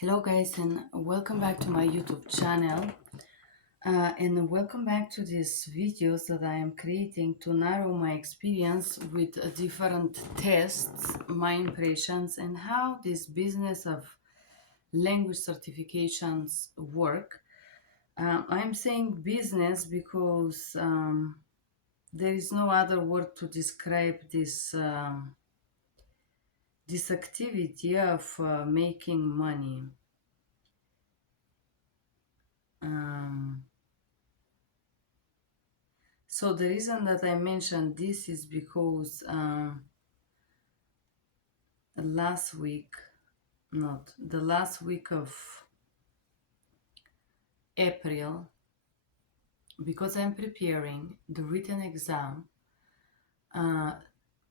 Hello guys, and welcome back to my YouTube channel, and welcome back to these videos that I am creating to narrow my experience with different tests, my impressions, and how this business of language certifications work. I'm saying business because there is no other word to describe this activity of making money. Um, So the reason that I mentioned this is because last week, not the last week of April, because I'm preparing the written exam uh,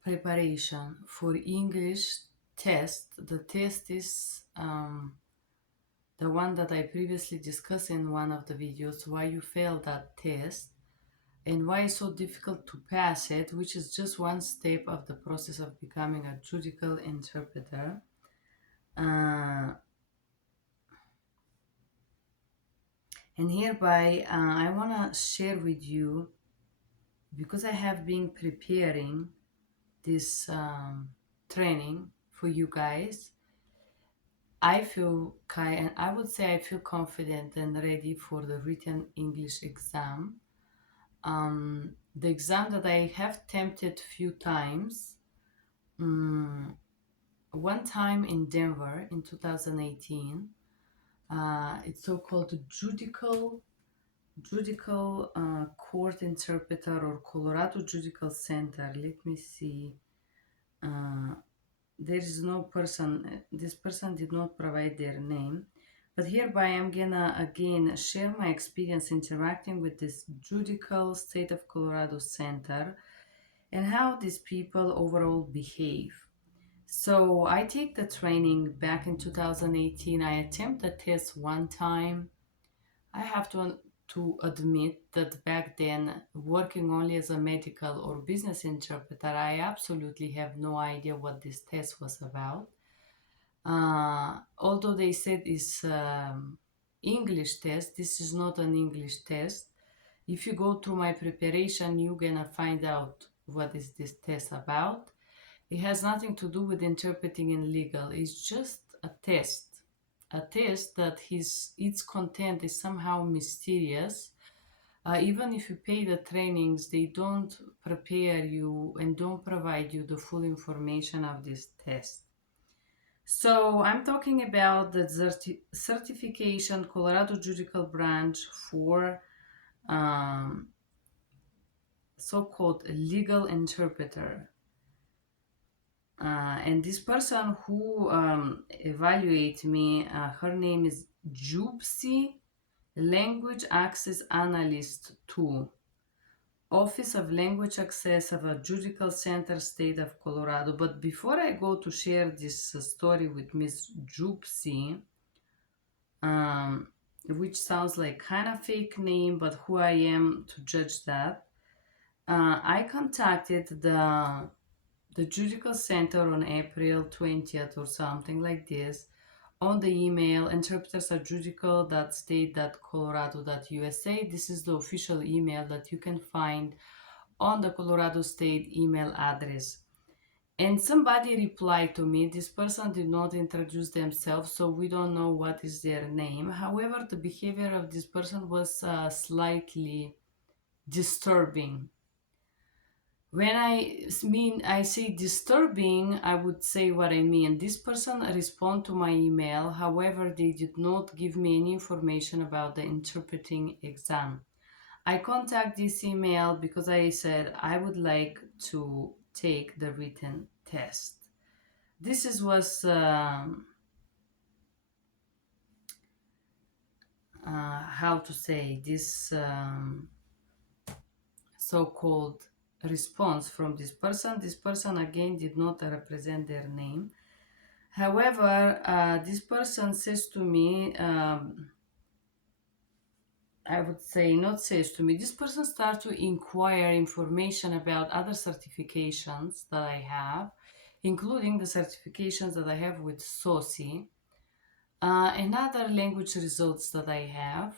preparation for English test. The test is the one that I previously discussed in one of the videos, why you failed that test and why it's so difficult to pass it, which is just one step of the process of becoming a judicial interpreter. Uh, and hereby, I want to share with you, because I have been preparing this training for you guys. I feel and I would say I feel confident and ready for the written English exam. The exam that I have attempted few times. One time in Denver in 2018. It's so-called Judicial Court Interpreter or Colorado Judicial Center. Let me see. Uh, there is no person, this person did not provide their name. But hereby I'm gonna again share my experience interacting with this Judicial State of Colorado Center and how these people overall behave. So I take the training back in 2018. I attempt the test one time. I have to admit that back then, working only as a medical or business interpreter, I absolutely have no idea what this test was about. Although they said it's English test, this is not an English test. If you go through my preparation, you're gonna find out what is this test about. It has nothing to do with interpreting in legal. It's just a test. A test that its content is somehow mysterious. Even if you pay the trainings, they don't prepare you and don't provide you the full information of this test. So I'm talking about the certification Colorado Judicial Branch for um, so-called legal interpreter. And this person who evaluates me, her name is Jupsi, Language Access Analyst 2, Office of Language Access of a Judicial Center, State of Colorado. But before I go to share this story with Miss Jupsi, which sounds like kind of fake name, but who I am to judge that, I contacted the Judicial Center on April 20th or something like this on the email interpretersatjudicial.state.colorado.usa. This is the official email that you can find on the Colorado State email address. And somebody replied to me. This person did not introduce themselves, so we don't know what is their name. However, the behavior of this person was slightly disturbing. When I say disturbing, I would say what I mean. This person responded to my email. However, they did not give me any information about the interpreting exam. I contact this email because I said I would like to take the written test. This was how to say this so-called response from this person. This person again did not represent their name. However, this person says to me, I would say not says to me, this person starts to inquire information about other certifications that I have, including the certifications that I have with SOCI. Another language results that I have,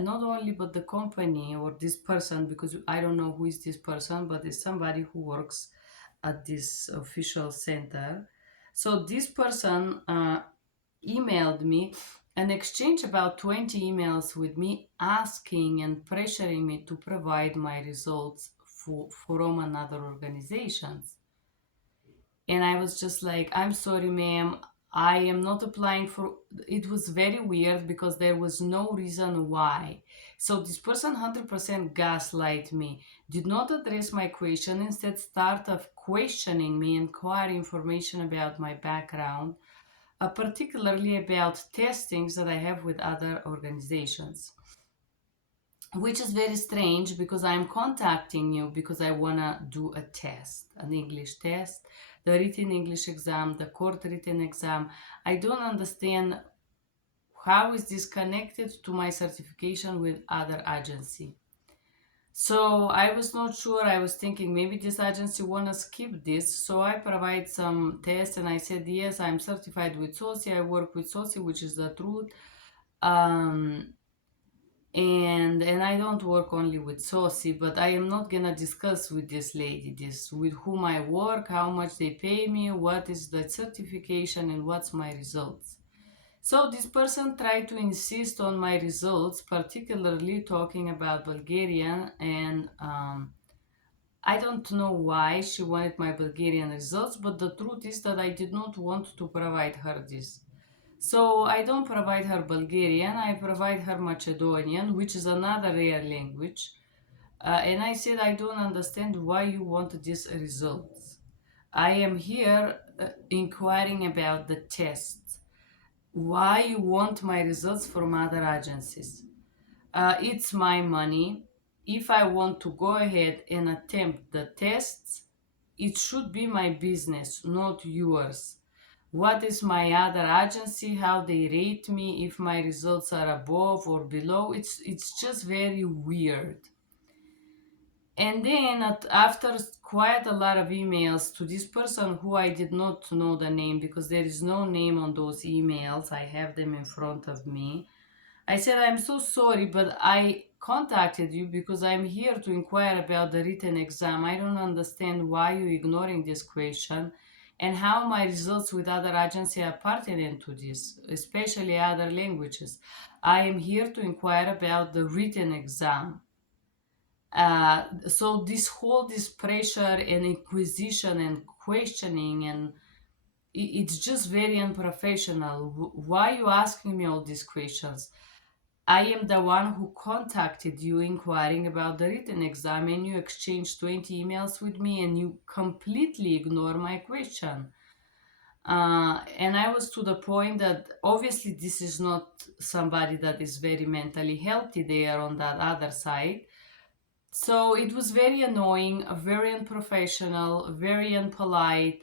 not only but the company or this person, because I don't know who is this person, but it's somebody who works at this official center. So this person emailed me and exchanged about 20 emails with me asking and pressuring me to provide my results from another organizations. And I was just like, I'm sorry, ma'am, I am not applying for it. Was very weird because there was no reason why. So this person 100% gaslight me, did not address my question, instead start of questioning me, inquire information about my background, particularly about testings that I have with other organizations, which is very strange because I'm contacting you because I want to do a test, an English test, the written English exam, the court written exam. I don't understand how is this connected to my certification with other agency. So I was not sure. I was thinking maybe this agency want to skip this. So I provide some tests and I said, yes, I'm certified with SOCI. I work with SOCI, which is the truth. Um, and I don't work only with Saucy, but I am not gonna discuss with this lady this with whom I work, how much they pay me, what is the certification, and what's my results. So this person tried to insist on my results, particularly talking about Bulgarian, and I don't know why she wanted my Bulgarian results, but the truth is that I did not want to provide her this. So I don't provide her Bulgarian, I provide her Macedonian, which is another rare language. And I said, I don't understand why you want these results. I am here inquiring about the tests. Why you want my results from other agencies? It's my money. If I want to go ahead and attempt the tests, it should be my business, not yours. What is my other agency, how they rate me, if my results are above or below? It's just very weird. And then after quite a lot of emails to this person who I did not know the name because there is no name on those emails, I have them in front of me. I said, I'm so sorry, but I contacted you because I'm here to inquire about the written exam. I don't understand why you're ignoring this question and how my results with other agencies are pertinent to this, especially other languages. I am here to inquire about the written exam. So this pressure and inquisition and questioning, and it's just very unprofessional. Why are you asking me all these questions? I am the one who contacted you inquiring about the written exam, and you exchanged 20 emails with me and you completely ignore my question. And I was to the point that obviously this is not somebody that is very mentally healthy there on that other side. So it was very annoying, very unprofessional, very unpolite.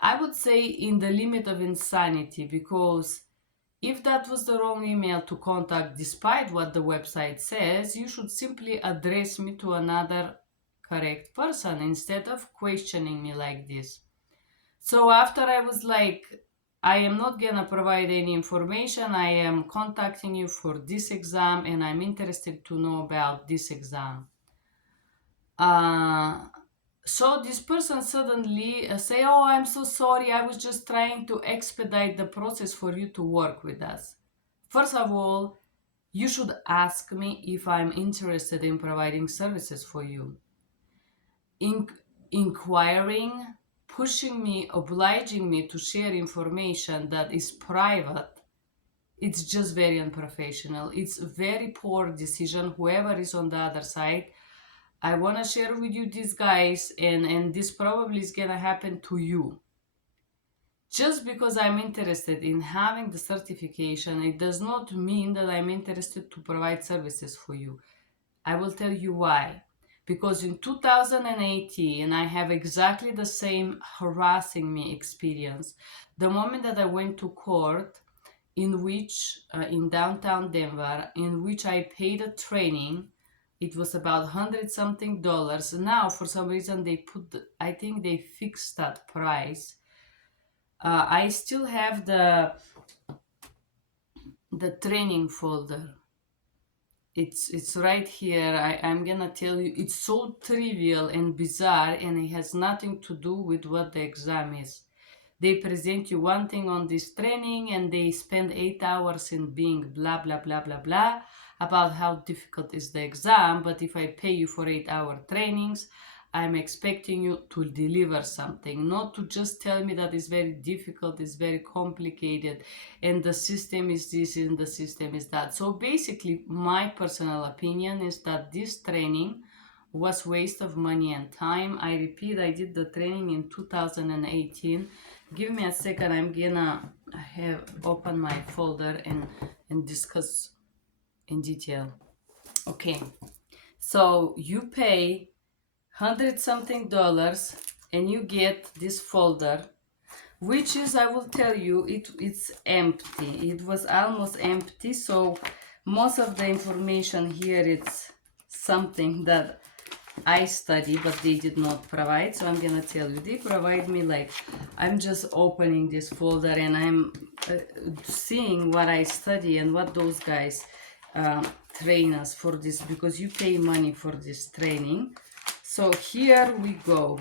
I would say in the limit of insanity, because if that was the wrong email to contact, despite what the website says, you should simply address me to another correct person instead of questioning me like this. So after I was like, I am not gonna provide any information, I am contacting you for this exam and I'm interested to know about this exam. Uh, so this person suddenly say, oh, I'm so sorry, I was just trying to expedite the process for you to work with us. First of all, you should ask me if I'm interested in providing services for you. In- Inquiring, pushing me, obliging me to share information that is private, it's just very unprofessional. It's a very poor decision, whoever is on the other side. I want to share with you these guys, and this probably is going to happen to you. Just because I'm interested in having the certification, it does not mean that I'm interested to provide services for you. I will tell you why. Because in 2018, I have exactly the same harassing me experience. The moment that I went to court, in which, in downtown Denver, in which I paid a training, it was about 100 something dollars. Now, for some reason, I think they fixed that price. I still have the training folder. It's right here. I'm gonna tell you, it's so trivial and bizarre, and it has nothing to do with what the exam is. They present you one thing on this training and they spend 8 hours in being blah blah blah blah blah about how difficult is the exam. But if I pay you for 8 hour trainings, I'm expecting you to deliver something, not to just tell me that it's very difficult, it's very complicated, and the system is this and the system is that. So basically, my personal opinion is that this training was waste of money and time. I repeat, I did the training in 2018. Give me a second, I'm gonna have open my folder and discuss in detail. Okay, so you pay $100 something and you get this folder, which is, I will tell you, it's empty. It was almost empty, so most of the information here, it's something that I study but they did not provide. So I'm gonna tell you, they provide me, like, I'm just opening this folder and I'm seeing what I study and what those guys train us for this, because you pay money for this training. So here we go.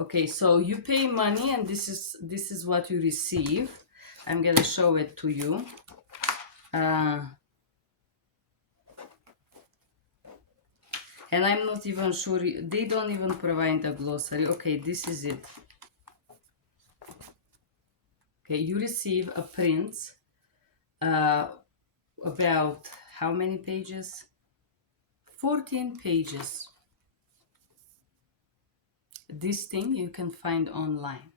Okay, so you pay money and this is what you receive. I'm gonna show it to you. And I'm not even sure, they don't even provide a glossary. Okay, this is it. Okay, you receive a print about how many pages? 14 pages. This thing you can find online.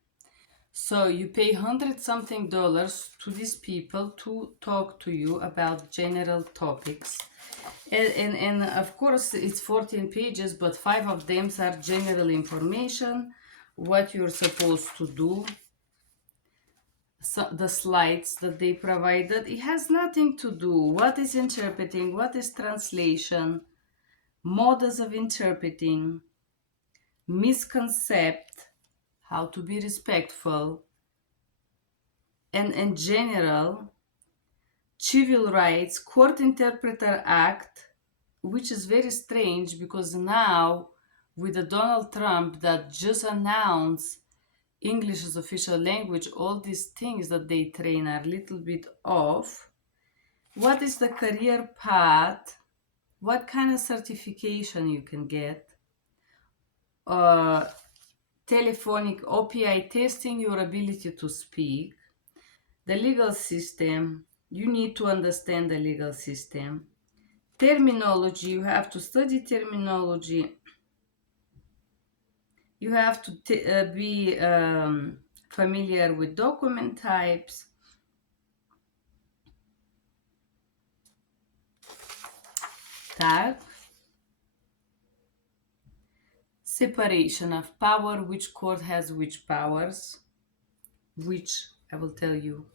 So you pay $100 something to these people to talk to you about general topics. And of course it's 14 pages, but 5 of them are general information, what you're supposed to do. So the slides that they provided, it has nothing to do. What is interpreting? What is translation? Models of interpreting, misconcept, how to be respectful, and in general, civil rights, Court Interpreter Act, which is very strange because now with the Donald Trump that just announced English as official language, all these things that they train are a little bit off. What is the career path? What kind of certification you can get? Telephonic OPI testing, your ability to speak. The legal system, you need to understand the legal system. Terminology, you have to study terminology. You have to be familiar with document types. Type. Separation of power, which court has which powers, which I will tell you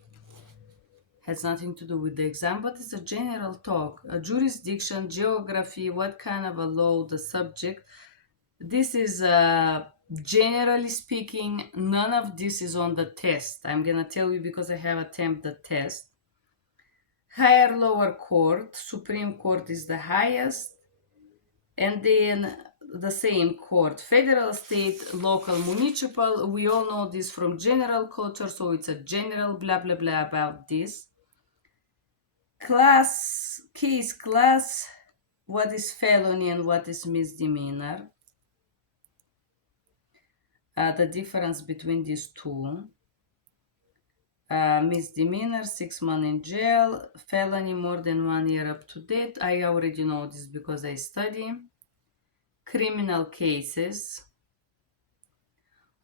has nothing to do with the exam, but it's a general talk. A jurisdiction, geography, what kind of a law, the subject. This is generally speaking, none of this is on the test. I'm gonna tell you because I have attempted the test. Higher, lower court, Supreme Court is the highest, and then the same court, federal, state, local, municipal. We all know this from general culture, so it's a general blah blah blah about this. Class, case class, what is felony and what is misdemeanor. The difference between these two. Misdemeanor, 6 months in jail. Felony, more than 1 year up to date. I already know this because I study. Criminal cases.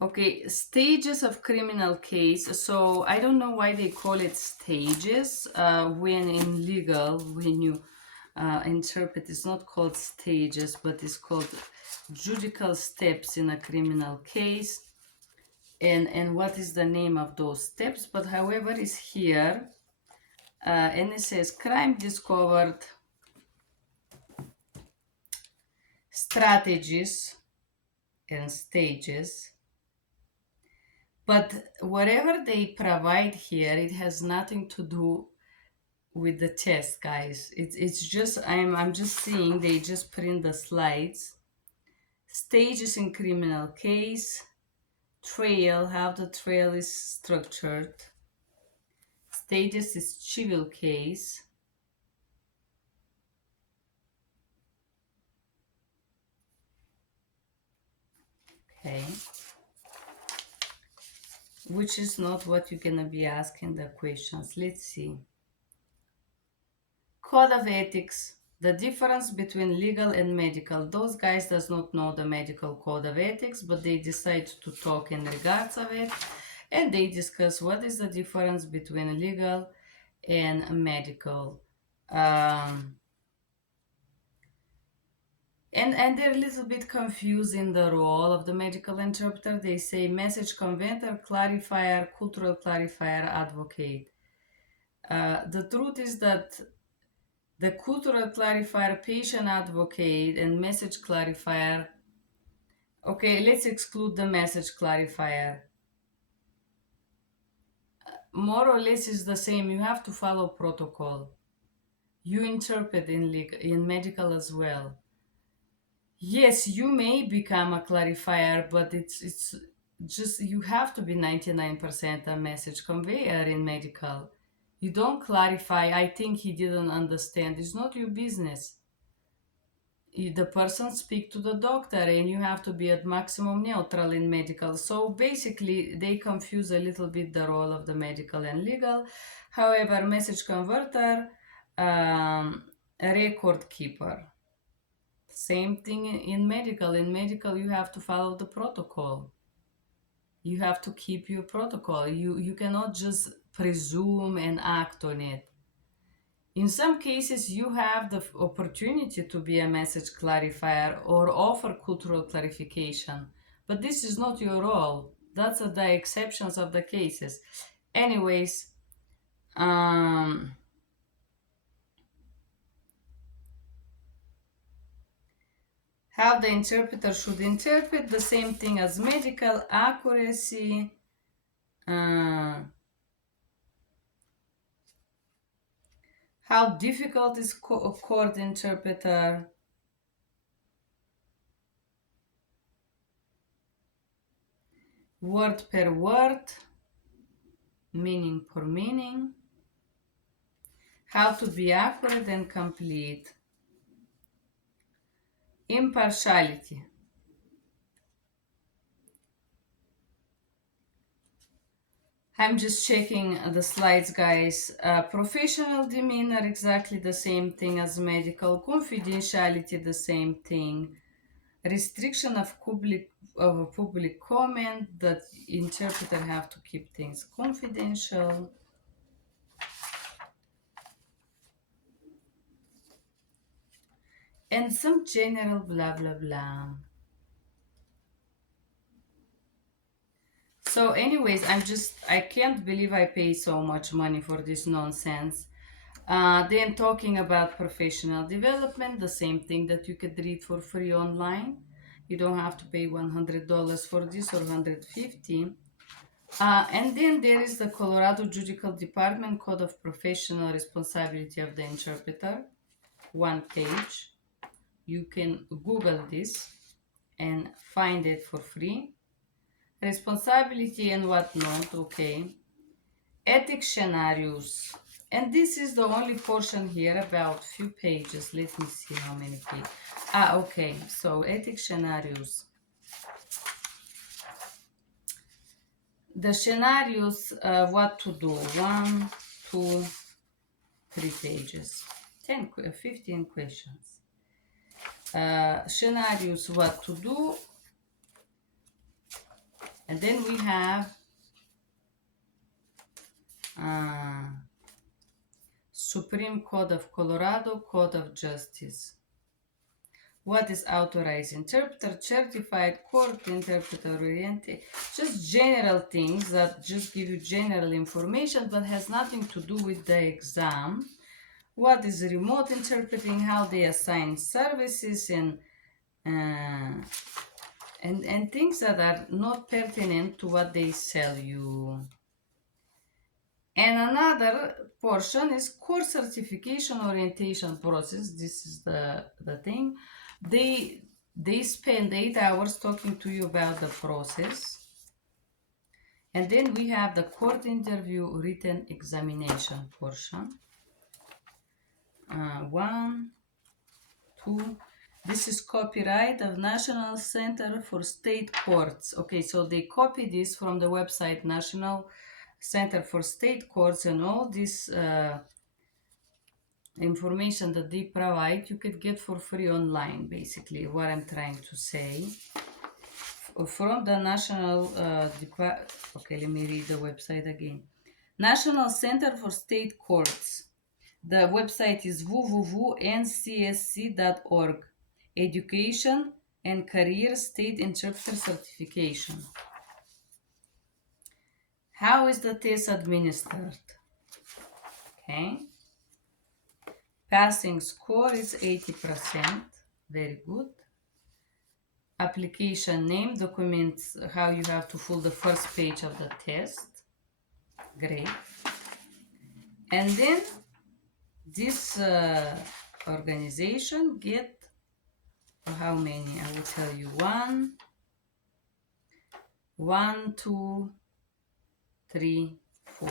Okay, stages of criminal case. So I don't know why they call it stages. When in legal, when you interpret, it's not called stages, but it's called judicial steps in a criminal case. And what is the name of those steps? But however is here, and it says crime discovered, strategies and stages, But whatever they provide here, it has nothing to do with the test, guys. It's just I'm just seeing they just print the slides. Stages in criminal case, trial, how the trial is structured. Stages is civil case. Okay. Which is not what you're gonna be asking the questions. Let's see. Code of ethics. The difference between legal and medical. Those guys does not know the medical code of ethics, but they decide to talk in regards of it, and they discuss what is the difference between legal and medical. And they're a little bit confused in the role of the medical interpreter. They say message conveyor, clarifier, cultural clarifier, advocate. The truth is that the cultural clarifier, patient advocate, and message clarifier. Okay, let's exclude the message clarifier. More or less is the same. You have to follow protocol. You interpret in medical as well. Yes, you may become a clarifier, but it's just you have to be 99% a message conveyor in medical. You don't clarify, I think he didn't understand. It's not your business. The person speak to the doctor and you have to be at maximum neutral in medical. So basically they confuse a little bit the role of the medical and legal. However, message converter, record keeper. Same thing in medical. In medical, you have to follow the protocol. You have to keep your protocol. You cannot just presume and act on it. In some cases, you have the opportunity to be a message clarifier or offer cultural clarification, but this is not your role. That's the exceptions of the cases. Anyways, how the interpreter should interpret, the same thing as medical accuracy. How difficult is a court interpreter? Word per word, meaning per meaning. How to be accurate and complete. Impartiality. I'm just checking the slides, guys. Professional demeanor, exactly the same thing as medical. Confidentiality, the same thing. Restriction of public comment, that interpreter have to keep things confidential. And some general blah blah blah. So anyways, I can't believe I pay so much money for this nonsense. Then talking about professional development, the same thing that you could read for free online. You don't have to pay $100 for this or $150. And then there is the Colorado Judicial Department Code of Professional Responsibility of the Interpreter, one page. You can Google this and find it for free. Responsibility and whatnot, okay. Ethics scenarios. And this is the only portion here, about few pages. Let me see how many pages. Okay. So ethics scenarios. The scenarios, what to do. 1, 2, 3 pages. 15 questions. Scenarios, what to do. And then we have Supreme Court of Colorado, Code of Justice. What is authorized interpreter, certified court interpreter oriented? Just general things that just give you general information but has nothing to do with the exam. What is remote interpreting, how they assign services, and and things that are not pertinent to what they sell you. And another portion is course certification orientation process. This is the thing. They spend 8 hours talking to you about the process. And then we have the court interview written examination portion. 1, 2. This is copyright of National Center for State Courts. Okay, so they copy this from the website National Center for State Courts, and all this information that they provide you could get for free online, basically what I'm trying to say. From the National okay, let me read the website again. National Center for State Courts. The website is www.ncsc.org. Education and Career State Interpreter Certification. How is the test administered? Okay. Passing score is 80%. Very good. Application name documents how you have to fill the first page of the test. Great. And then this organization get how many? I will tell you. 1, 2, 3, 4.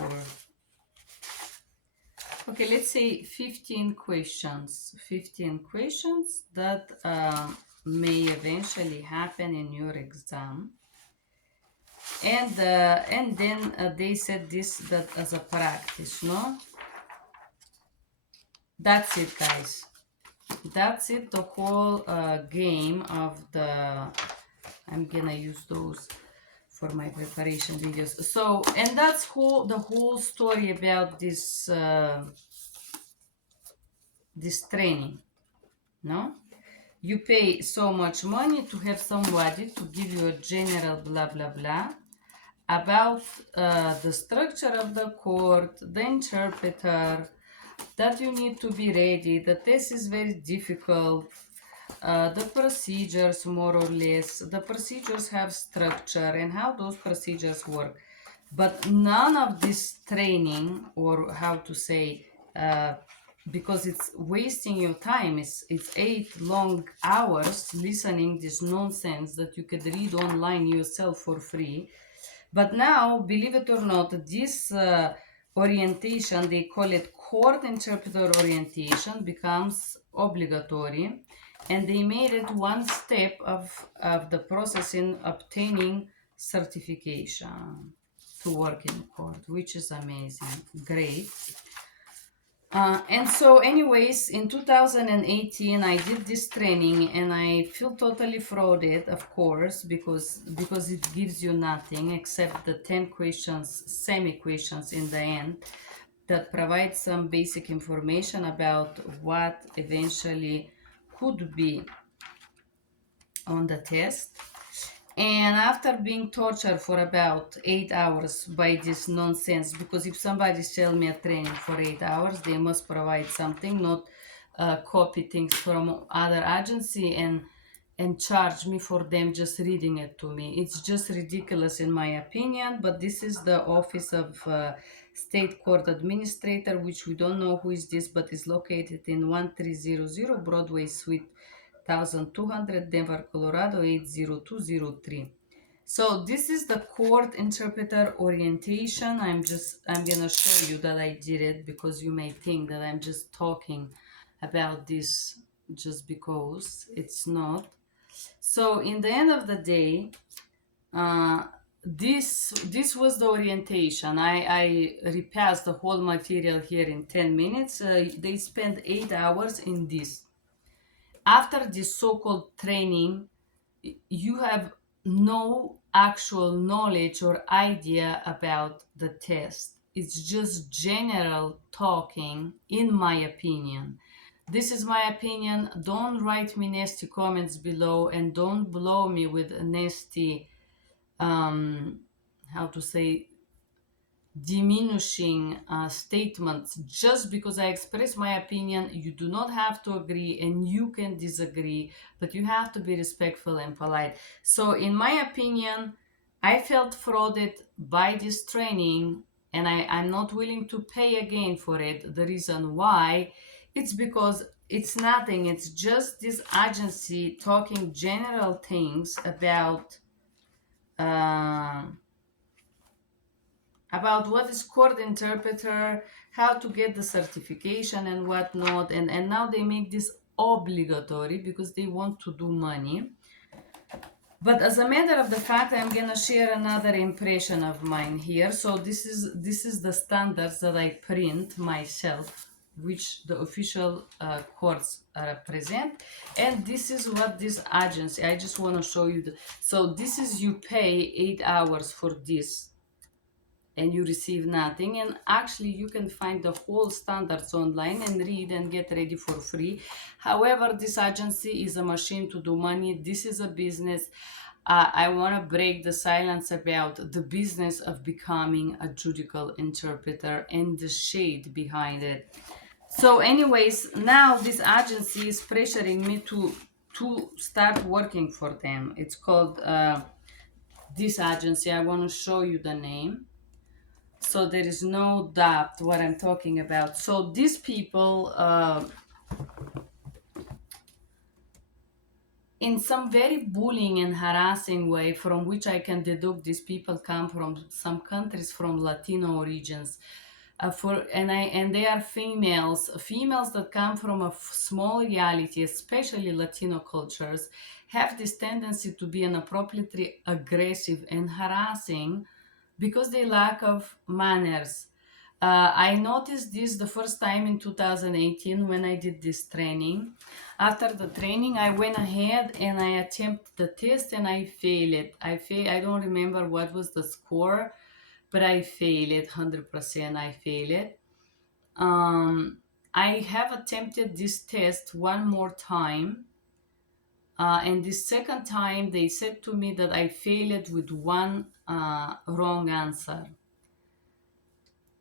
Okay, let's say 15 questions. 15 questions that may eventually happen in your exam. And then they said this that as a practice, no? That's it, guys. That's it, the whole game of the... I'm gonna use those for my preparation videos. So, and that's the whole story about this this training, no? You pay so much money to have somebody to give you a general blah blah blah about the structure of the court, the interpreter, that you need to be ready. The test is very difficult. The procedures, more or less, the procedures have structure and how those procedures work. But none of this training, or how to say, because it's wasting your time. It's 8 long hours listening this nonsense that you could read online yourself for free. But now, believe it or not, this orientation, they call it court interpreter orientation, becomes obligatory, and they made it one step of the process in obtaining certification to work in court, which is amazing. Great. And so anyways, in 2018, I did this training and I feel totally frauded, of course, because it gives you nothing except the 10 questions, semi-questions in the end that provide some basic information about what eventually could be on the test. And after being tortured for about 8 hours by this nonsense, because if somebody sells me a training for 8 hours, they must provide something, not copy things from other agency and charge me for them just reading it to me. It's just ridiculous in my opinion, but this is the Office of State Court Administrator, which we don't know who is this, but is located in 1300 Broadway Suite 1200, Denver, Colorado 80203. So this is the court interpreter orientation. I'm gonna show you that I did it, because you may think that I'm just talking about this just because it's not. So in the end of the day, this was the orientation. I repassed the whole material here in 10 minutes. They spent 8 hours in this. After this so-called training, you have no actual knowledge or idea about the test. It's just general talking, in my opinion. This is my opinion. Don't write me nasty comments below, and don't blow me with a nasty, how to say, diminishing statements just because I express my opinion. You do not have to agree and you can disagree, but you have to be respectful and polite. So, in my opinion, I felt frauded by this training and I'm not willing to pay again for it. The reason why, it's because it's nothing, it's just this agency talking general things um about what is court interpreter, how to get the certification and whatnot. And now they make this obligatory because they want to do money. But as a matter of the fact, I'm gonna share another impression of mine here. So this is the standards that I print myself, which the official courts represent, and this is what this agency. I just want to show you so this is, you pay 8 hours for this and you receive nothing. And actually you can find the whole standards online and read and get ready for free. However, this agency is a machine to do money. This is a business. I want to break the silence about the business of becoming a judicial interpreter and the shade behind it. So anyways, now this agency is pressuring me to start working for them. It's called this agency. I want to show you the name so there is no doubt what I'm talking about. So these people, in some very bullying and harassing way, from which I can deduct these people come from some countries from Latino regions. And they are females that come from a small reality, especially Latino cultures, have this tendency to be inappropriately aggressive and harassing because they lack of manners. I noticed this the first time in 2018 when I did this training. After the training, I went ahead and I attempted the test and I failed it. I don't remember what was the score, but I failed it 100%. I failed it. Um, I have attempted this test one more time. And the second time, they said to me that I failed with one wrong answer.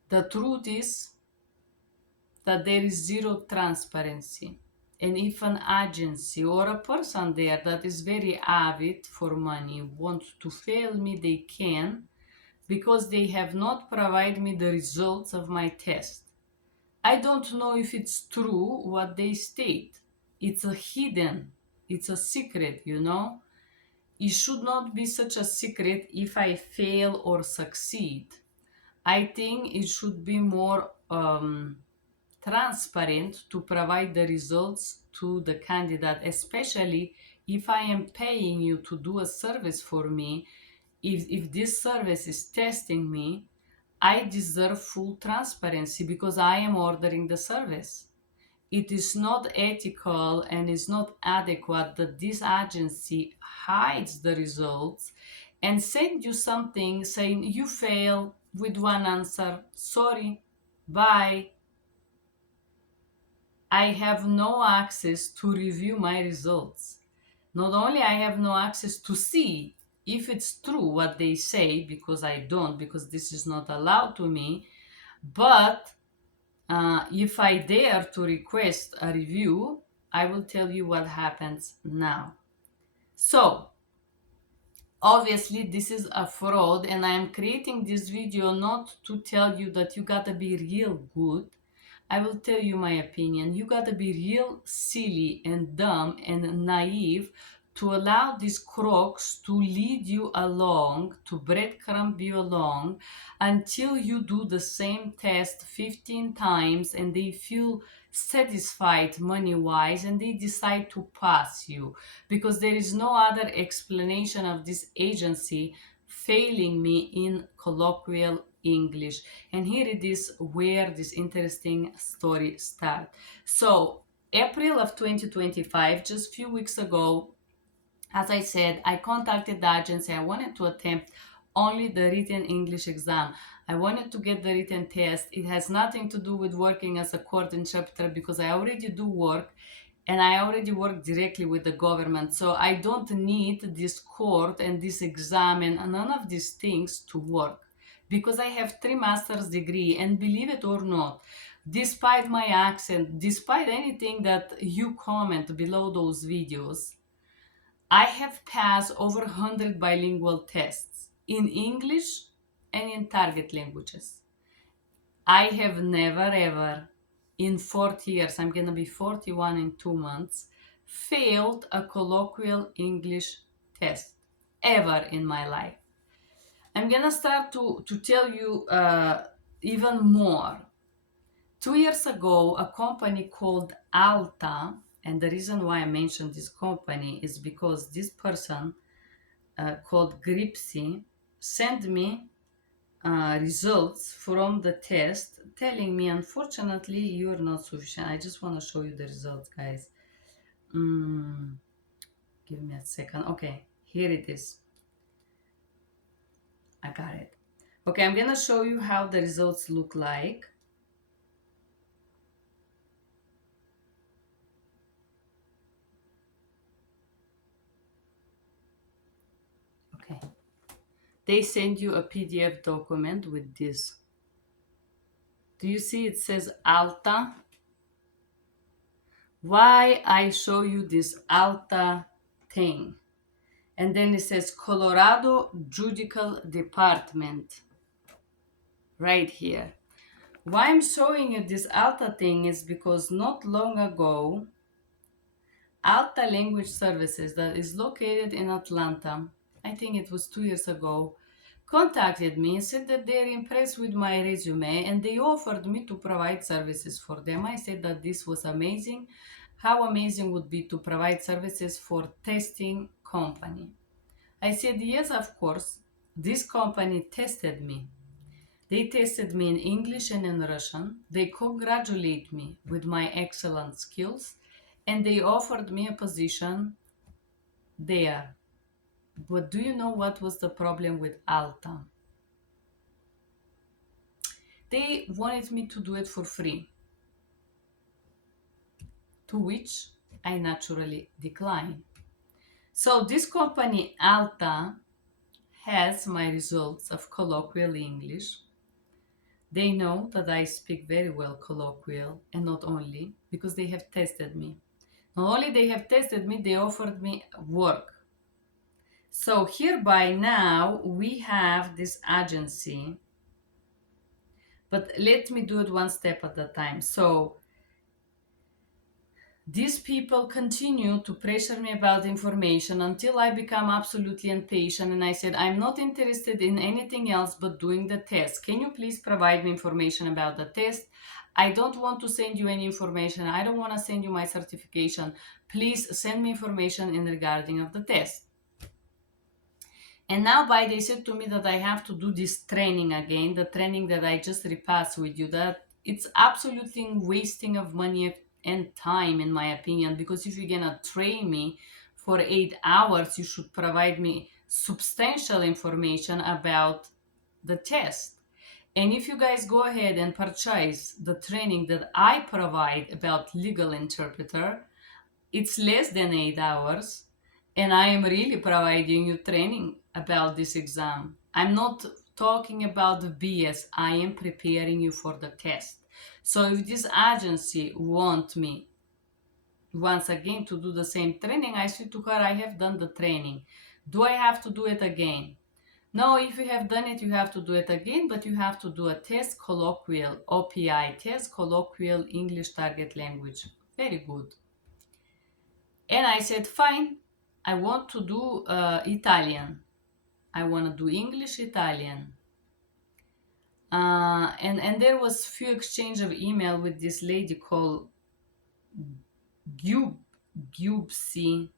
The truth is that there is zero transparency. And if an agency or a person there that is very avid for money wants to fail me, they can, because they have not provided me the results of my test. I don't know if it's true what they state. It's a hidden, it's a secret, you know. It should not be such a secret if I fail or succeed. I think it should be more transparent to provide the results to the candidate, especially if I am paying you to do a service for me. If this service is testing me, I deserve full transparency because I am ordering the service. It is not ethical and is not adequate that this agency hides the results and send you something saying you fail with one answer. Sorry, bye. I have no access to review my results. Not only I have no access to see if it's true what they say, because I don't, because this is not allowed to me, but if I dare to request a review, I will tell you what happens now. So, obviously, this is a fraud, and I am creating this video not to tell you that you gotta be real good. I will tell you my opinion. You gotta be real silly and dumb and naive to allow these croaks to lead you along, to breadcrumb you along, until you do the same test 15 times and they feel satisfied money wise and they decide to pass you, because there is no other explanation of this agency failing me in colloquial English. And here it is where this interesting story starts. So April of 2025, just a few weeks ago, as I said, I contacted the agency. I wanted to attempt only the written English exam. I wanted to get the written test. It has nothing to do with working as a court interpreter because I already do work and I already work directly with the government. So I don't need this court and this exam and none of these things to work. because I have 3 master's degree, and believe it or not, despite my accent, despite anything that you comment below those videos, I have passed over 100 bilingual tests in English and in target languages. I have never ever in 40 years, I'm gonna be 41 in 2 months, failed a colloquial English test ever in my life. I'm gonna start to tell you even more. 2 years ago, a company called Alta, and the reason why I mentioned this company is because this person called Gripsy sent me results from the test telling me, unfortunately, you're not sufficient. I just want to show you the results, guys. Give me a second. Okay, here it is. I got it. Okay, I'm gonna show you how the results look like. Okay, they send you a PDF document with this. Do you see it says Alta? Why I show you this Alta thing? And then it says Colorado Judicial Department right here. Why I'm showing you this Alta thing is because not long ago, Alta Language Services, that is located in Atlanta, I think it was 2 years ago, contacted me and said that they're impressed with my resume and they offered me to provide services for them. I said that this was amazing. How amazing would be to provide services for testing company. I said, yes, of course. This company tested me. They tested me in English and in Russian. They congratulate me with my excellent skills and they offered me a position there. But do you know what was the problem with Alta? They wanted me to do it for free, to which I naturally declined. So this company, Alta, has my results of colloquial English. They know that I speak very well colloquial, and not only because they have tested me. Not only they have tested me, they offered me work. So hereby now we have this agency, but let me do it one step at a time. So these people continue to pressure me about information until I become absolutely impatient and I said, I'm not interested in anything else but doing the test. Can you please provide me information about the test? I don't want to send you any information. I don't want to send you my certification. Please send me information in regarding of the test. And now they said to me that I have to do this training again, the training that I just repassed with you, that it's absolutely wasting of money and time, in my opinion, because if you're gonna train me for 8 hours, you should provide me substantial information about the test. And if you guys go ahead and purchase the training that I provide about legal interpreter, it's less than 8 hours, and I am really providing you training about this exam. I'm not talking about the BS. I am preparing you for the test. So if this agency want me once again to do the same training, I say to her, I have done the training. Do I have to do it again? No, if you have done it, you have to do it again, but you have to do a test, colloquial, OPI test, colloquial English target language. Very good. And I said, fine, I want to do Italian. I want to do English, Italian. And there was few exchange of email with this lady called Gubsi.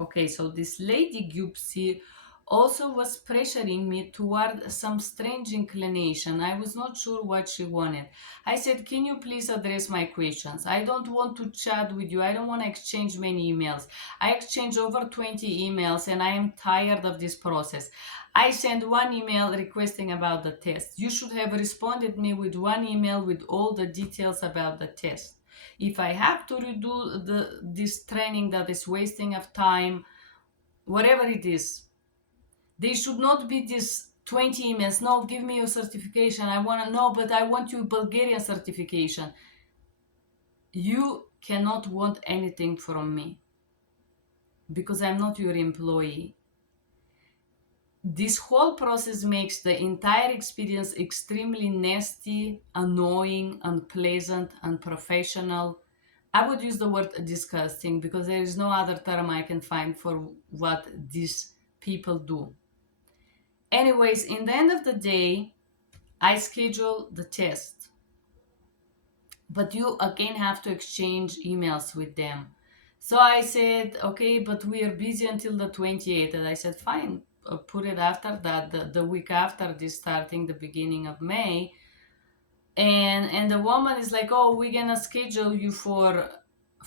Okay, so this lady Gupsi also was pressuring me toward some strange inclination. I was not sure what she wanted. I said, can you please address my questions? I don't want to chat with you. I don't want to exchange many emails. I exchanged over 20 emails and I am tired of this process. I sent one email requesting about the test. You should have responded me with one email with all the details about the test. If I have to redo this training that is wasting of time, whatever it is, there should not be this 20 emails. No, give me your certification. I want to know, but I want your Bulgarian certification. You cannot want anything from me because I'm not your employee. This whole process makes the entire experience extremely nasty, annoying, unpleasant, unprofessional. I would use the word disgusting because there is no other term I can find for what these people do. Anyways, in the end of the day, I schedule the test. But you again have to exchange emails with them. So I said, okay, but we are busy until the 28th. And I said, fine, put it after that, the week after this, starting the beginning of May. And the woman is like, oh, we're gonna schedule you for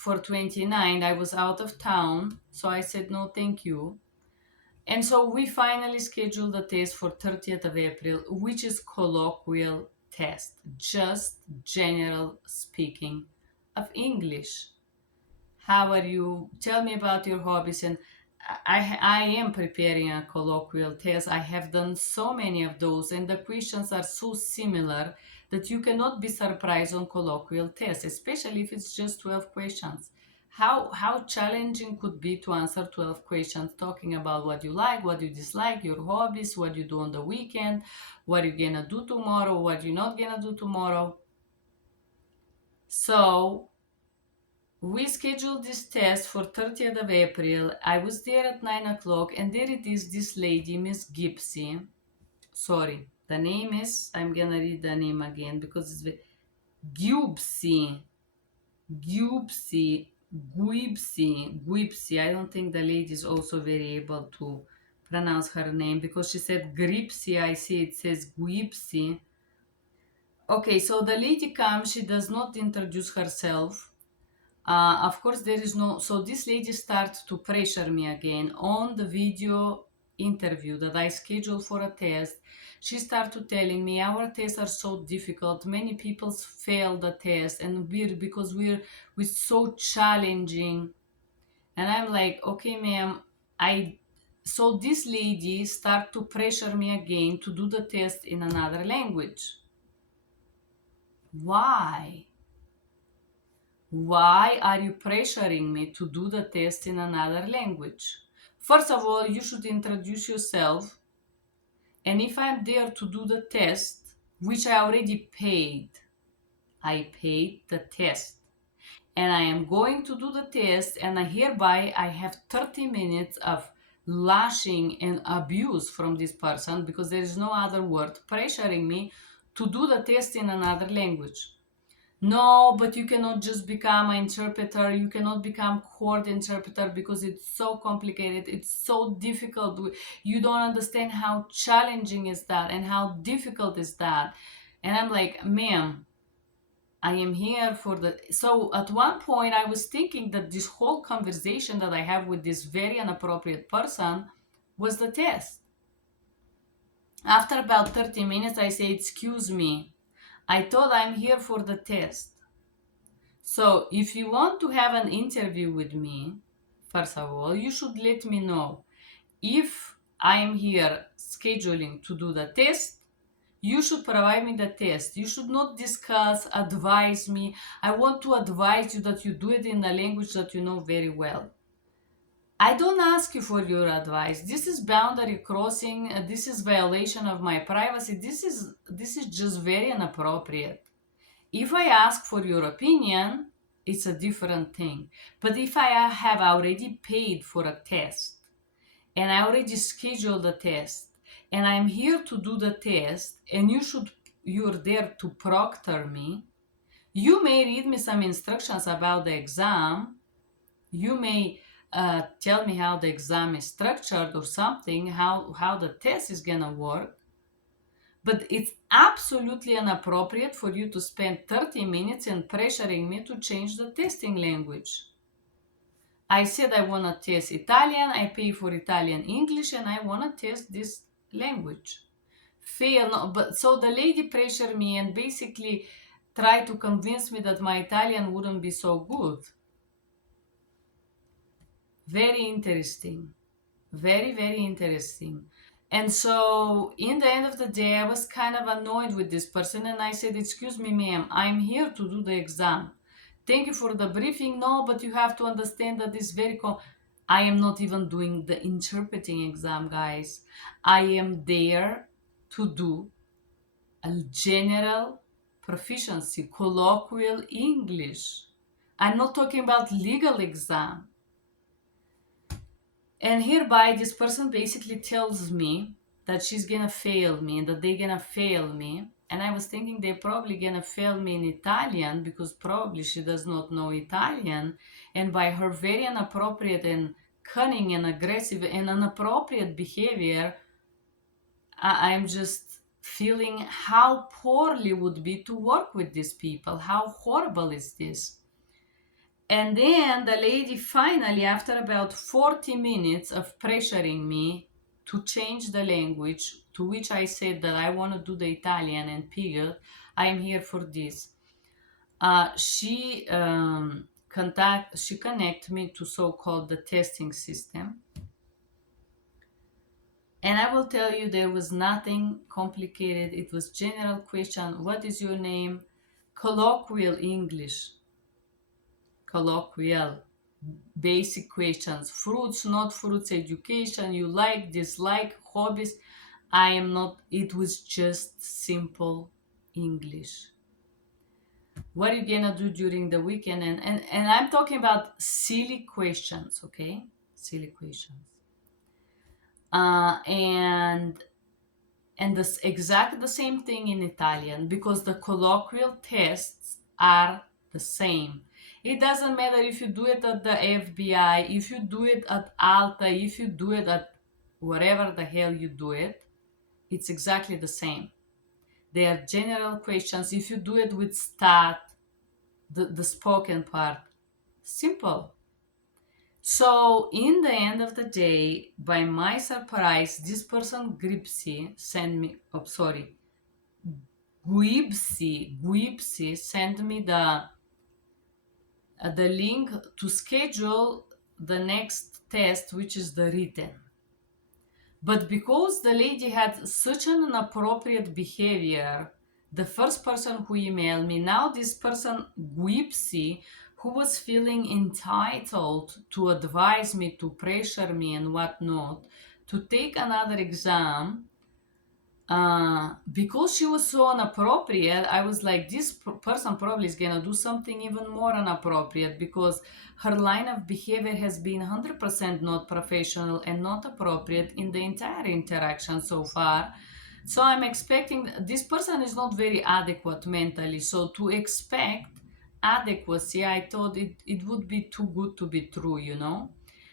29. I was out of town, so I said no, thank you. And so we finally scheduled the test for 30th of April, which is colloquial test, just general speaking of English. How are you? Tell me about your hobbies. And I am preparing a colloquial test. I have done so many of those, and the questions are so similar that you cannot be surprised on colloquial tests, especially if it's just 12 questions. How challenging could be to answer 12 questions talking about what you like, what you dislike, your hobbies, what you do on the weekend, what you're gonna do tomorrow, what you're not gonna do tomorrow. So we scheduled this test for 30th of April. I was there at 9 o'clock, and there it is, this lady, Miss Gipsy. Sorry, the name is, I'm gonna read the name again because it's Gupsy. Gupsy. Guipsy. I don't think the lady is also very able to pronounce her name because she said Gripsy. I see it says Guipsy. Okay, so the lady comes, she does not introduce herself. Of course, there is no. So this lady starts to pressure me again on the video interview that I scheduled for a test. She started telling me our tests are so difficult. Many people fail the test, and we're so challenging. And I'm like, okay, ma'am, I. So this lady start to pressure me again to do the test in another language. Why? Why are you pressuring me to do the test in another language? First of all, you should introduce yourself. And if I'm there to do the test, which I already paid, I paid the test. And I am going to do the test, and hereby I have 30 minutes of lashing and abuse from this person because there is no other word pressuring me to do the test in another language. No, but you cannot just become an interpreter. You cannot become court interpreter because it's so complicated. It's so difficult. You don't understand how challenging is that and how difficult is that. And I'm like, ma'am, I am here for the. So at one point, I was thinking that this whole conversation that I have with this very inappropriate person was the test. After about 30 minutes, I say, excuse me. I thought I'm here for the test. So if you want to have an interview with me, first of all, you should let me know. If I am here scheduling to do the test, you should provide me the test. You should not discuss, advise me. I want to advise you that you do it in a language that you know very well. I don't ask you for your advice. This is boundary crossing. This is violation of my privacy. This is just very inappropriate. If I ask for your opinion, it's a different thing. But if I have already paid for a test and I already scheduled the test and I'm here to do the test and you're there to proctor me, you may read me some instructions about the exam. You may tell me how the exam is structured or something, how the test is gonna work. But it's absolutely inappropriate for you to spend 30 minutes in pressuring me to change the testing language. I said I want to test Italian, I pay for Italian English, and I want to test this language. Fail, no, but so the lady pressured me and basically tried to convince me that my Italian wouldn't be so good. Very interesting. Very, very interesting. And so in the end of the day, I was kind of annoyed with this person, and I said, "Excuse me, ma'am, I'm here to do the exam. Thank you for the briefing. No, but you have to understand that this very I am not even doing the interpreting exam, guys. I am there to do a general proficiency, colloquial English. I'm not talking about legal exam." And hereby, this person basically tells me that she's gonna fail me and that they're gonna fail me. And I was thinking they're probably gonna fail me in Italian because probably she does not know Italian. And by her very inappropriate and cunning and aggressive and inappropriate behavior, I'm just feeling how poorly would be to work with these people. How horrible is this? And then the lady finally, after about 40 minutes of pressuring me to change the language, to which I said that I want to do the Italian and period, I am here for this. She connect me to so-called the testing system. And I will tell you, there was nothing complicated. It was general question. What is your name? Colloquial English. Colloquial. Basic questions. Fruits, not fruits, education, you like, dislike, hobbies. I am not, it was just simple English. What are you gonna do during the weekend? And I'm talking about silly questions, okay? Silly questions. And this exactly the same thing in Italian, because the colloquial tests are the same. It doesn't matter if you do it at the FBI, if you do it at Alta, if you do it at wherever the hell you do it, it's exactly the same. They are general questions. If you do it with stat, the spoken part, simple. So in the end of the day, by my surprise, this person Gripsy sent me, oh sorry, Guipsy sent me the link to schedule the next test, which is the written. But because the lady had such an inappropriate behavior, the first person who emailed me, now this person Guipsy, who was feeling entitled to advise me, to pressure me and whatnot, to take another exam, because she was so inappropriate, I was like, this person probably is gonna do something even more inappropriate, because her line of behavior has been 100% not professional and not appropriate in the entire interaction so far. So I'm expecting, this person is not very adequate mentally, so to expect adequacy, I thought it would be too good to be true, you know.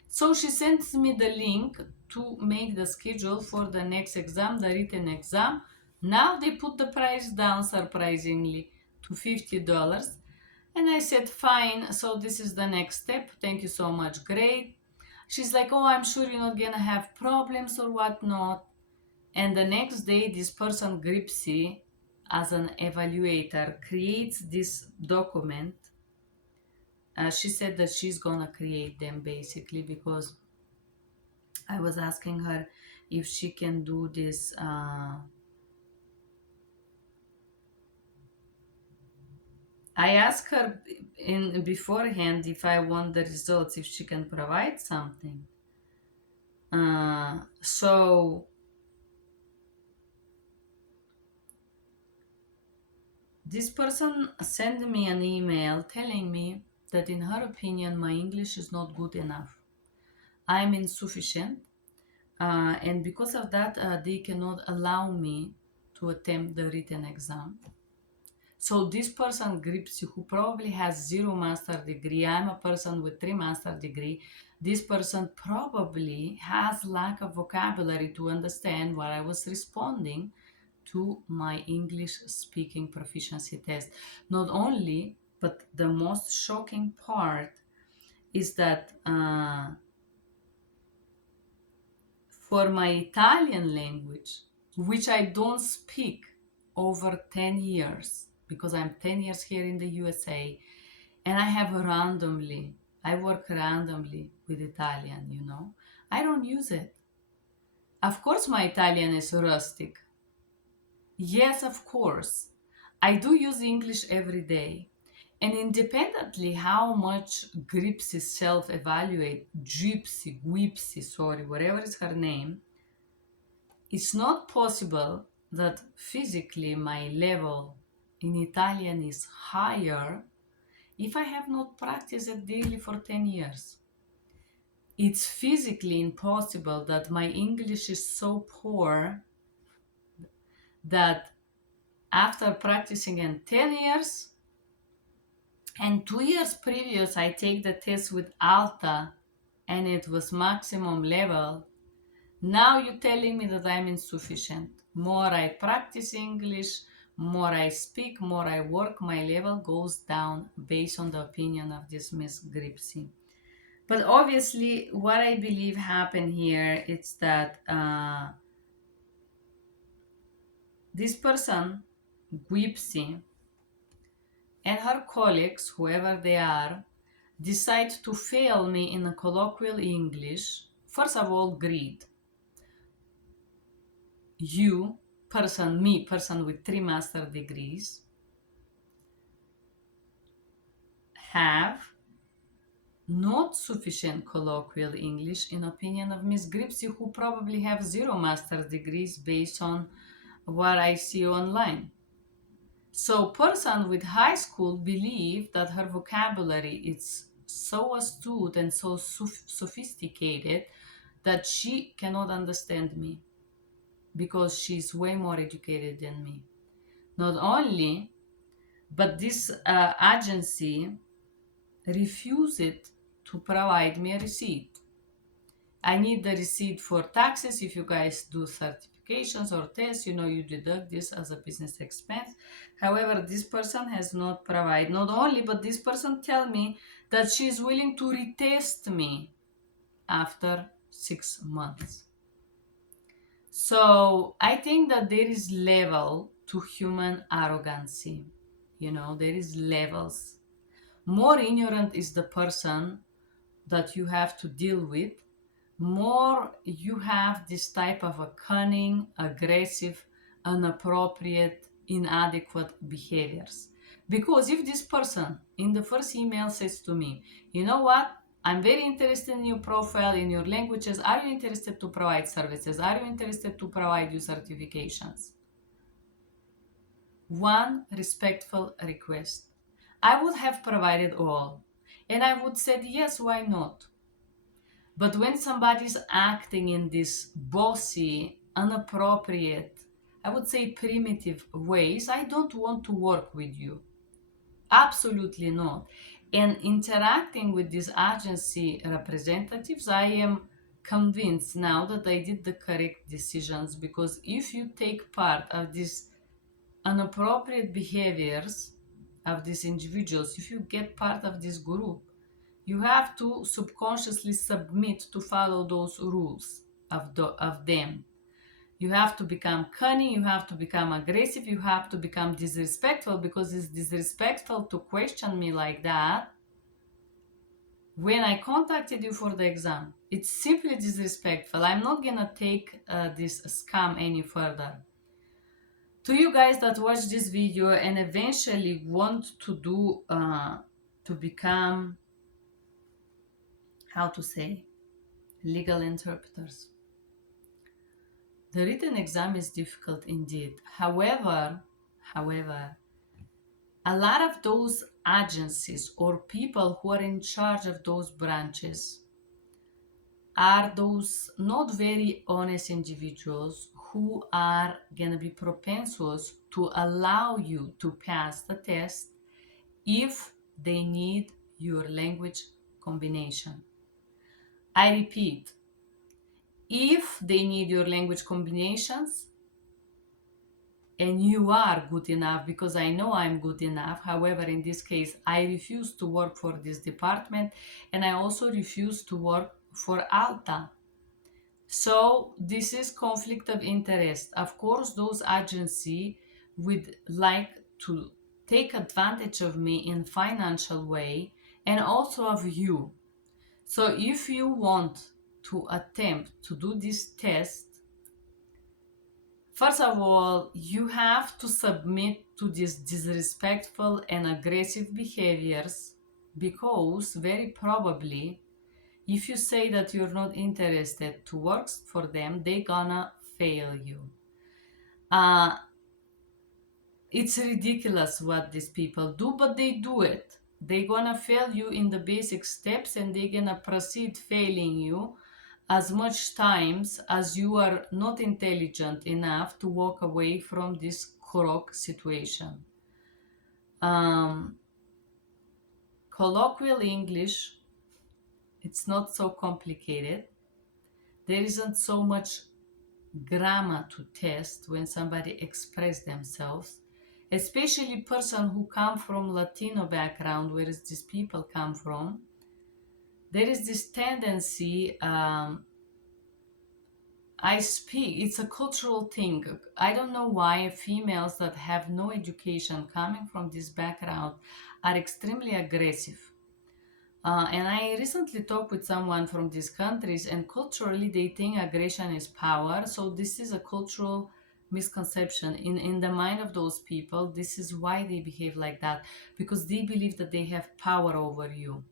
So she sends me the link to make the schedule for the next exam, the written exam. Now they put the price down surprisingly to $50. And I said, fine, so this is the next step. Thank you so much. Great. She's like, oh, I'm sure you're not gonna have problems or whatnot. And the next day, this person, Gripsy, as an evaluator, creates this document. She said that she's gonna create them basically, because I was asking her if she can do this. I asked her in beforehand if I want the results, if she can provide something. So this person sent me an email telling me that in her opinion my English is not good enough. I'm insufficient, and because of that, they cannot allow me to attempt the written exam. So this person, Gripsy, who probably has 0 master degree, I'm a person with 3 master degree, this person probably has lack of vocabulary to understand what I was responding to my English speaking proficiency test. Not only, but the most shocking part is that for my Italian language, which I don't speak over 10 years, because I'm 10 years here in the USA, and I work randomly with Italian, you know. I don't use it. Of course, my Italian is rustic. Yes, of course. I do use English every day. And independently how much Gripsy self-evaluate, Gypsy, sorry, whatever is her name, it's not possible that physically my level in Italian is higher if I have not practiced it daily for 10 years. It's physically impossible that my English is so poor that after practicing in 10 years and 2 years previous, I take the test with Alta and it was maximum level. Now you're telling me that I'm insufficient. More I practice English, more I speak, more I work, my level goes down based on the opinion of this Miss Gripsy. But obviously, what I believe happened here is that this person, Gripsy, and her colleagues, whoever they are, decide to fail me in a colloquial English. First of all, greed. You, person with 3 master degrees, have not sufficient colloquial English in opinion of Miss Gripsy, who probably have 0 master's degrees based on what I see online. So person with high school believe that her vocabulary is so astute and so sophisticated that she cannot understand me because she's way more educated than me. Not only, but this agency refused to provide me a receipt. I need the receipt for taxes. If you guys do certifications or tests, you deduct this as a business expense. However, this person has not provided, not only, but this person tell me that she is willing to retest me after 6 months. So I think that there is level to human arrogancy. There is levels. More ignorant is the person that you have to deal with, more you have this type of a cunning, aggressive, inappropriate, inadequate behaviors. Because if this person in the first email says to me, you know what, I'm very interested in your profile, in your languages, are you interested to provide services? Are you interested to provide you certifications? One respectful request. I would have provided all. And I would said, yes, why not? But when somebody's acting in this bossy, inappropriate, I would say primitive ways, I don't want to work with you. Absolutely not. And interacting with these agency representatives, I am convinced now that I did the correct decisions, because if you take part of these inappropriate behaviors of these individuals, if you get part of this group, you have to subconsciously submit to follow those rules of them. You have to become cunning, you have to become aggressive, you have to become disrespectful, because it's disrespectful to question me like that when I contacted you for the exam. It's simply disrespectful. I'm not gonna take this scam any further. To you guys that watch this video and eventually want to do to become, how to say, legal interpreters, the written exam is difficult indeed. However, a lot of those agencies or people who are in charge of those branches are those not very honest individuals who are going to be propensious to allow you to pass the test if they need your language combination. I repeat, if they need your language combinations and you are good enough, because I know I'm good enough. However, in this case, I refuse to work for this department, and I also refuse to work for Alta. So this is conflict of interest. Of course, those agencies would like to take advantage of me in financial way and also of you. So if you want to attempt to do this test, First of all, you have to submit to these disrespectful and aggressive behaviors because very probably if you say that you're not interested to work for them, they gonna fail you. Uh, it's ridiculous what these people do, but they do it. They gonna fail you in the basic steps and they gonna proceed failing you as much times as you are not intelligent enough to walk away from this crock situation. Um, Colloquial English, it's not so complicated. There isn't so much grammar to test when somebody express themselves, especially person who come from Latino background, whereas these people come from. There is this tendency. I speak, it's a cultural thing. I don't know why females that have no education coming from this background are extremely aggressive. And I recently talked with someone from these countries, and culturally they think aggression is power. So this is a cultural misconception in the mind of those people. This is why they behave like that, because they believe that they have power over you.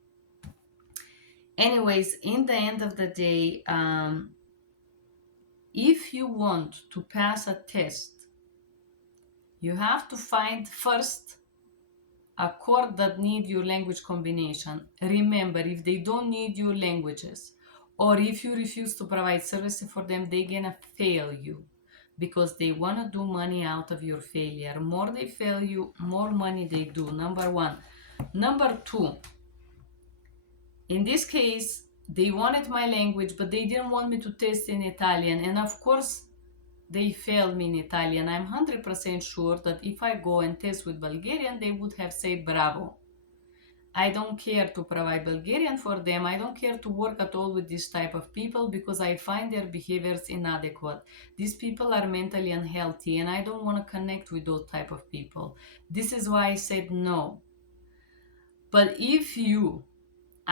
Anyways, in the end of the day, if you want to pass a test, you have to find first a court that need your language combination. Remember, if they don't need your languages, or if you refuse to provide services for them, they're gonna fail you because they wanna do money out of your failure. More they fail you, more money they do. Number one. Number two, in this case, they wanted my language, but they didn't want me to test in Italian. And of course, they failed me in Italian. I'm 100% sure that if I go and test with Bulgarian, they would have said bravo. I don't care to provide Bulgarian for them. I don't care to work at all with this type of people because I find their behaviors inadequate. These people are mentally unhealthy and I don't want to connect with those type of people. This is why I said no. But if you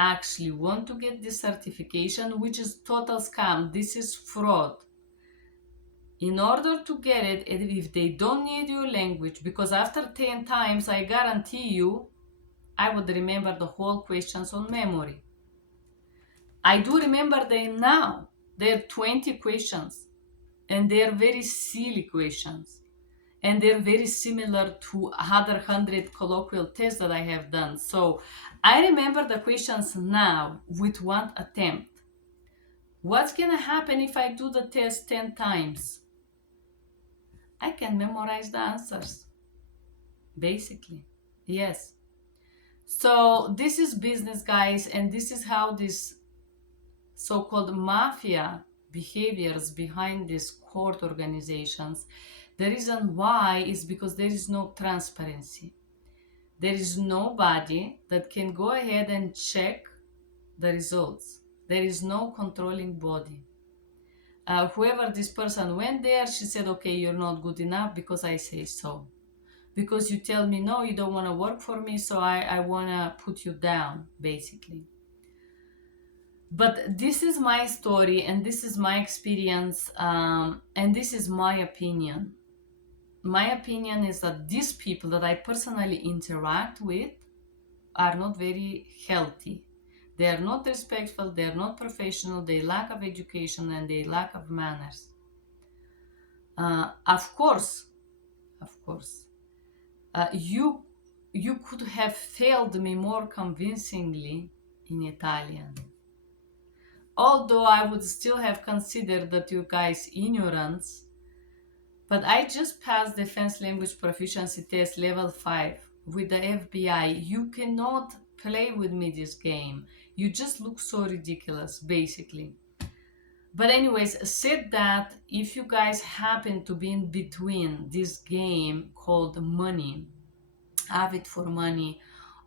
actually want to get this certification, which is total scam, this is fraud. In order to get it, if they don't need your language, because after 10 times, I guarantee you, I would remember the whole questions on memory. I do remember them now. They're 20 questions, and they're very silly questions. And they're very similar to other 100 colloquial tests that I have done. So I remember the questions now with one attempt. What's gonna happen if I do the test 10 times? I can memorize the answers, basically. Yes. So this is business, guys, and this is how this so-called mafia behaviors behind these court organizations. The reason why is because there is no transparency. There is nobody that can go ahead and check the results. There is no controlling body. Whoever this person went there, she said, okay, you're not good enough because I say so. Because you tell me, no, you don't want to work for me, so I want to put you down, basically. But this is my story, and this is my experience, and this is my opinion. My opinion is that these people that I personally interact with are not very healthy. They are not respectful, they are not professional, they lack of education, and they lack of manners. Of course, you could have failed me more convincingly in Italian. Although I would still have considered that you guys ignorance, but I just passed Defense Language Proficiency Test Level 5 with the FBI. You cannot play with me this game. You just look so ridiculous, basically. But anyways, said that, if you guys happen to be in between this game called money, Avid for Money,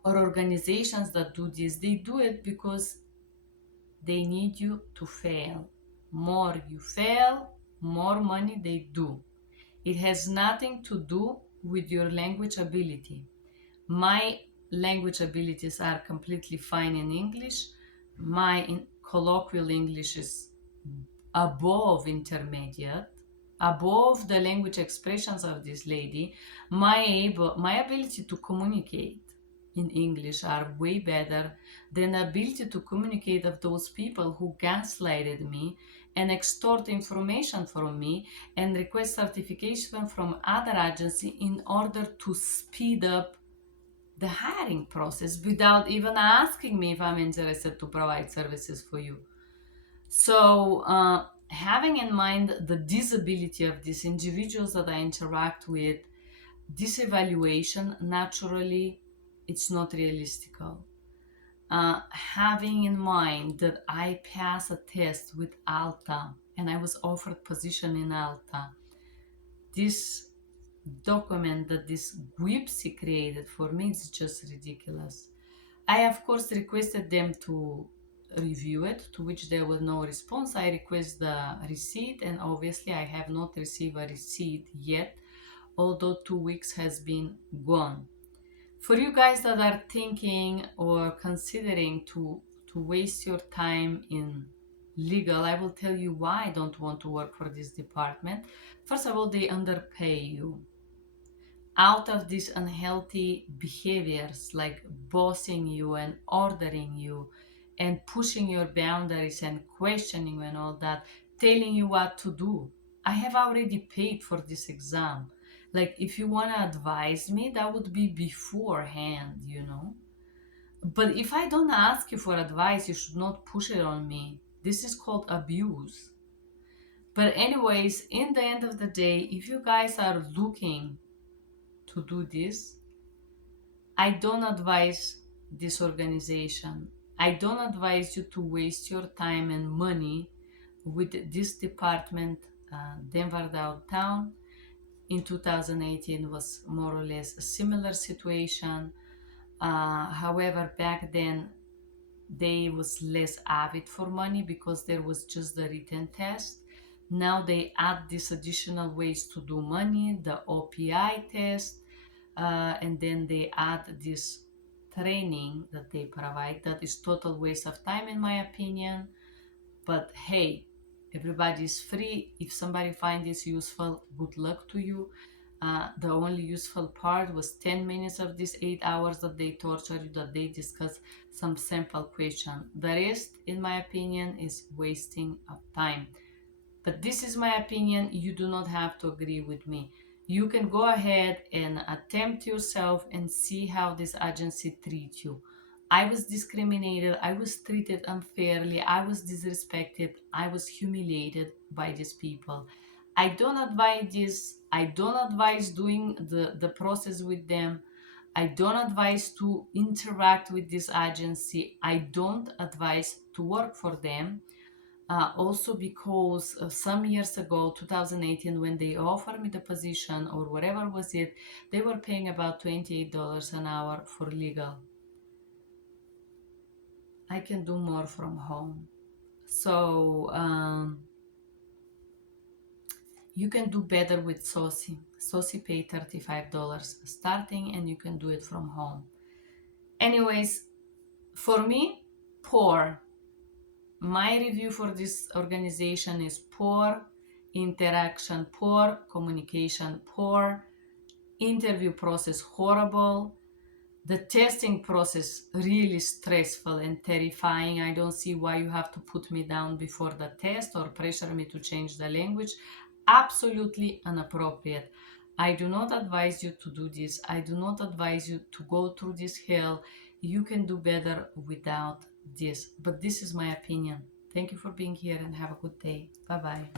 or organizations that do this, they do it because they need you to fail. More you fail, more money they do. It has nothing to do with your language ability. My language abilities are completely fine in English. My colloquial English is above intermediate. above the language expressions of this lady, my ability to communicate in English are way better than the ability to communicate of those people who gaslighted me and extort information from me and request certification from other agency in order to speed up the hiring process without even asking me if I'm interested to provide services for you. So, having in mind the disability of these individuals that I interact with, this evaluation naturally it's not realistic. Having in mind that I pass a test with Alta and I was offered position in Alta, this document that this Gwipsy created for me is just ridiculous. I of course requested them to review it, to which there was no response. I request the receipt, and obviously I have not received a receipt yet, although 2 weeks has been gone. For you guys that are thinking or considering to waste your time in legal, I will tell you why I don't want to work for this department. First of all, they underpay you. Out of these unhealthy behaviors like bossing you and ordering you and pushing your boundaries and questioning you and all that, telling you what to do. I have already paid for this exam. Like, if you want to advise me, that would be beforehand. But if I don't ask you for advice, you should not push it on me. This is called abuse. But, anyways, in the end of the day, if you guys are looking to do this, I don't advise this organization. I don't advise you to waste your time and money with this department. Denver downtown in 2018 was more or less a similar situation. However, back then they was less avid for money because there was just the written test. Now they add these additional ways to do money, the OPI test, and then they add this training that they provide. That is total waste of time in my opinion. But hey, everybody is free. If somebody finds this useful, good luck to you. The only useful part was 10 minutes of these 8 hours that they torture you, that they discuss some sample question. The rest, in my opinion, is wasting of time. But this is my opinion. You do not have to agree with me. You can go ahead and attempt yourself and see how this agency treats you. I was discriminated. I was treated unfairly. I was disrespected. I was humiliated by these people. I don't advise this. I don't advise doing the process with them. I don't advise to interact with this agency. I don't advise to work for them. Also because some years ago, 2018, when they offered me the position or whatever was it, they were paying about $28 an hour for legal. I can do more from home. So you can do better with Saucy. Saucy pay $35 starting, and you can do it from home. Anyways, for me, poor. My review for this organization is poor interaction, poor communication, poor interview process, horrible. The testing process really stressful and terrifying. I don't see why you have to put me down before the test or pressure me to change the language. Absolutely inappropriate. I do not advise you to do this. I do not advise you to go through this hell. You can do better without this. But this is my opinion. Thank you for being here and have a good day. Bye bye.